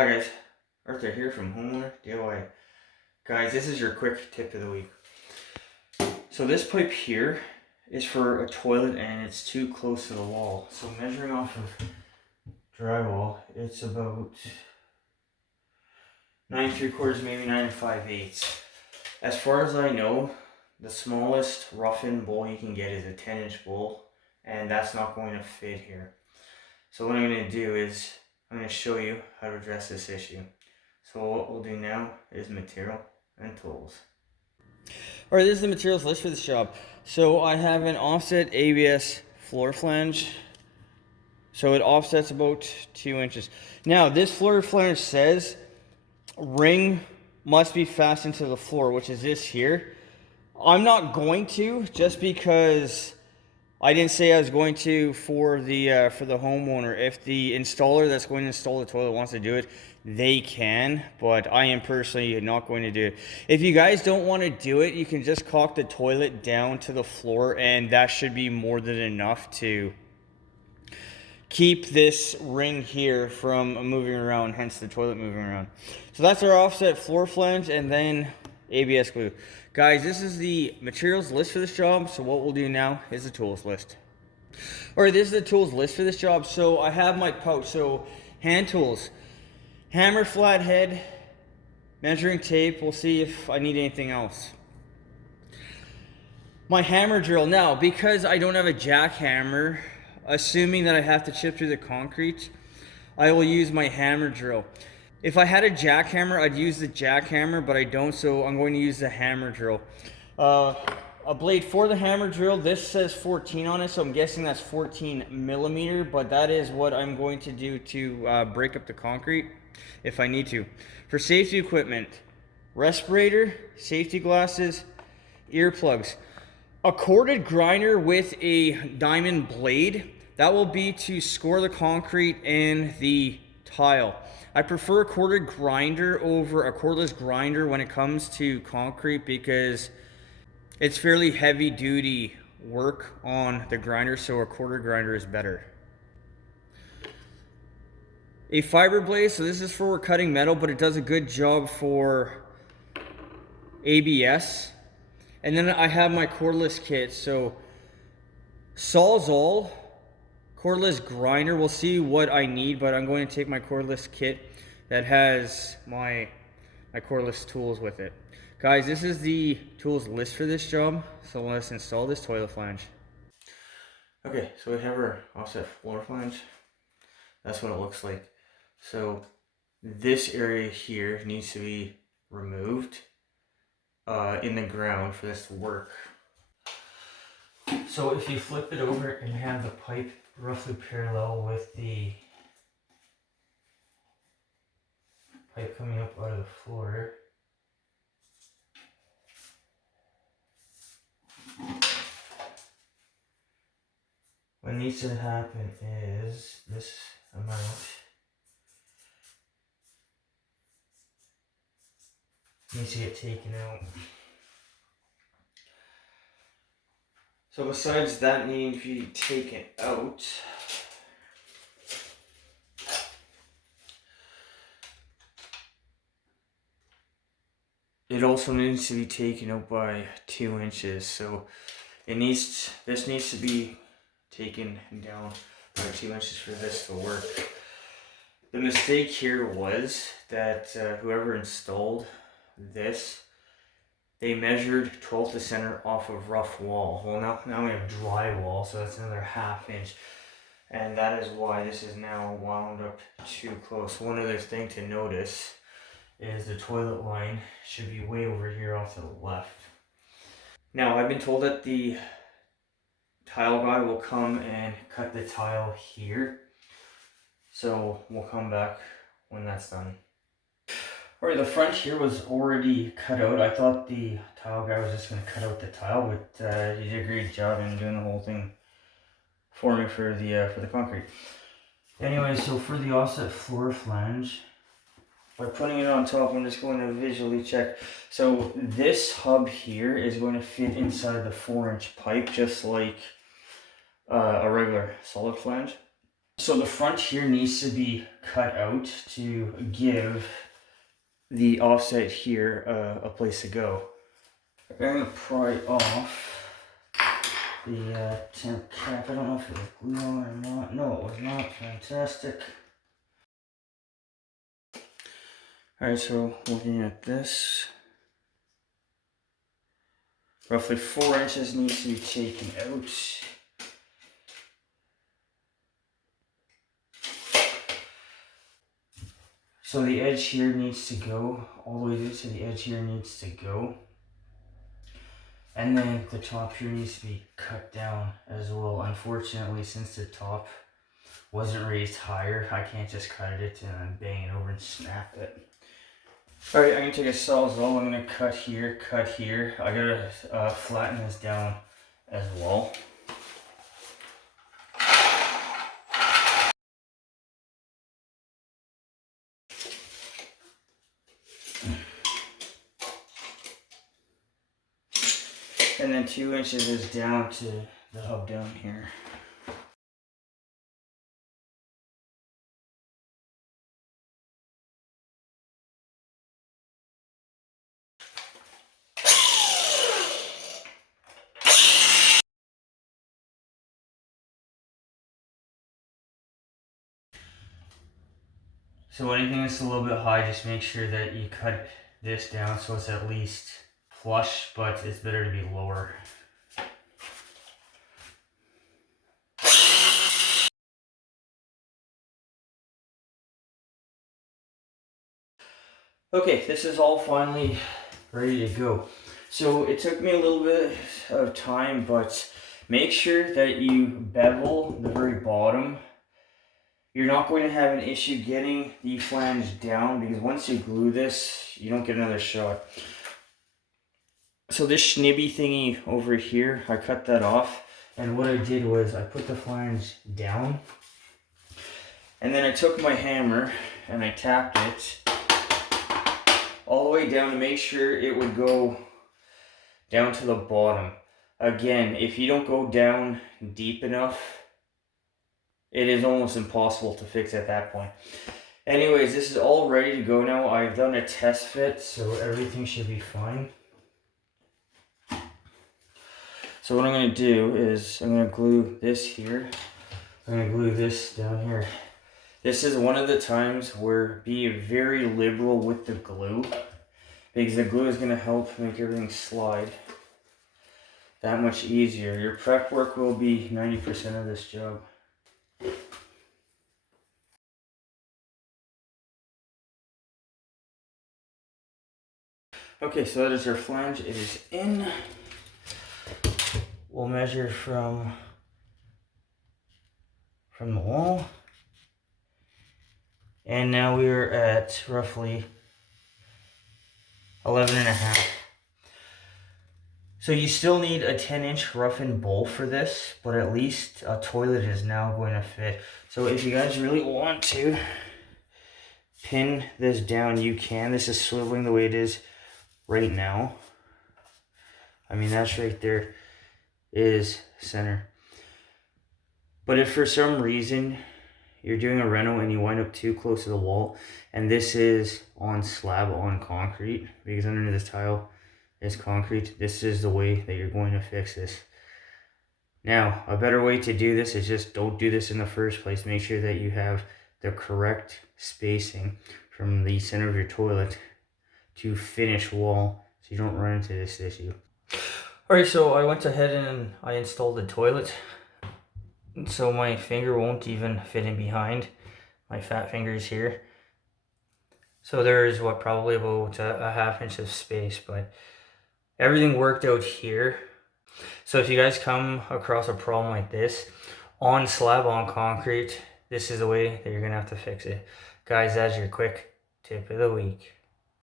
Hi guys, Arthur here from Homeowner DIY. Guys, this is your quick tip of the week. So this pipe here is for a toilet and it's too close to the wall. So measuring off of drywall, it's about 9 3/4, maybe 9 5/8. As far as I know, the smallest rough-in bowl you can get is a 10-inch bowl, and that's not going to fit here. So what I'm going to do is I'm going to show you how to address this issue. So what we'll do now is material and tools. Alright, this is the materials list for this job. So I have an offset ABS floor flange. So it offsets about 2 inches. Now this floor flange says ring must be fastened to the floor, which is this here. I'm not going to, just because I didn't say I was going to for the homeowner. If the installer that's going to install the toilet wants to do it, they can, but I am personally not going to do it. If you guys don't want to do it, you can just caulk the toilet down to the floor, and that should be more than enough to keep this ring here from moving around, hence the toilet moving around. So that's our offset floor flange, and then ABS glue. Guys, this is the materials list for this job, so what we'll do now is the tools list. Alright, this is the tools list for this job. So I have my pouch, so hand tools, hammer, flathead, measuring tape. We'll see if I need anything else. My hammer drill. Now, because I don't have a jackhammer, assuming that I have to chip through the concrete, I will use my hammer drill. If I had a jackhammer, I'd use the jackhammer, but I don't, so I'm going to use the hammer drill. A blade for the hammer drill, this says 14 on it, so I'm guessing that's 14 millimeter, but that is what I'm going to do to break up the concrete if I need to. For safety equipment, respirator, safety glasses, earplugs. A corded grinder with a diamond blade, that will be to score the concrete and the tile. I prefer a corded grinder over a cordless grinder when it comes to concrete because it's fairly heavy duty work on the grinder, so a corded grinder is better. A fiber blade, so this is for cutting metal, but it does a good job for ABS. And then I have my cordless kit, so sawzall, cordless grinder. We'll see what I need, but I'm going to take my cordless kit that has my cordless tools with it. Guys, this is the tools list for this job, so let's install this toilet flange. Okay, so we have our offset floor flange. That's what it looks like. So this area here needs to be removed in the ground for this to work. So if you flip it over and have the pipe roughly parallel with the pipe coming up out of the floor, what needs to happen is this amount needs to get taken out. So besides that needing to be taken out, it also needs to be taken out by 2 inches. So this needs to be taken down by 2 inches for this to work. The mistake here was that whoever installed this, they measured 12th to center off of rough wall. Well, now we have drywall, so that's another ½ inch. And that is why this is now wound up too close. One other thing to notice is the toilet line should be way over here off to the left. Now, I've been told that the tile guy will come and cut the tile here. So we'll come back when that's done. Alright, the front here was already cut out. I thought the tile guy was just going to cut out the tile, but he did a great job in doing the whole thing for me for the concrete. Anyway, so for the offset floor flange, by putting it on top, I'm just going to visually check. So this hub here is going to fit inside the 4-inch pipe, just like a regular solid flange. So the front here needs to be cut out to give the offset here a place to go. I'm going to pry off the temp cap. I don't know if it was glue on or not. No, it was not. Fantastic. Alright, so looking at this, roughly 4 inches needs to be taken out. So the edge here needs to go, all the way to the edge here needs to go. And then the top here needs to be cut down as well. Unfortunately, since the top wasn't raised higher, I can't just cut it and then bang it over and snap it. Alright, I'm going to take a sawzall, I'm going to cut here, I gotta flatten this down as well. And then 2 inches is down to the hub down here. So anything that's a little bit high, just make sure that you cut this down so it's at least flush, but it's better to be lower. Okay, this is all finally ready to go. So it took me a little bit of time, but make sure that you bevel the very bottom. You're not going to have an issue getting the flange down because once you glue this, you don't get another shot. So this snibby thingy over here, I cut that off. And what I did was I put the flange down. And then I took my hammer and I tapped it all the way down to make sure it would go down to the bottom. Again, if you don't go down deep enough, it is almost impossible to fix at that point. Anyways, this is all ready to go now. I've done a test fit, so everything should be fine. So what I'm going to do is I'm going to glue this here. I'm going to glue this down here. This is one of the times where be very liberal with the glue, because the glue is going to help make everything slide that much easier. Your prep work will be 90% of this job. Okay, so that is our flange. It is in. We'll measure from the wall. And now we're at roughly 11.5. So you still need a 10-inch roughened bowl for this, but at least a toilet is now going to fit. So if you guys really want to pin this down, you can. This is swiveling the way it is right now. I mean, that's right there is center. But if for some reason you're doing a reno and you wind up too close to the wall, and this is on slab on concrete, because under this tile is concrete, this is the way that you're going to fix this. Now, a better way to do this is just don't do this in the first place. Make sure that you have the correct spacing from the center of your toilet to finish wall so you don't run into this issue. Alright, so I went ahead and I installed the toilet. So my finger won't even fit in behind. My fat finger is here. So there is probably about a ½ inch of space, but everything worked out here. So if you guys come across a problem like this on slab on concrete, this is the way that you're gonna have to fix it. Guys, that's your quick tip of the week.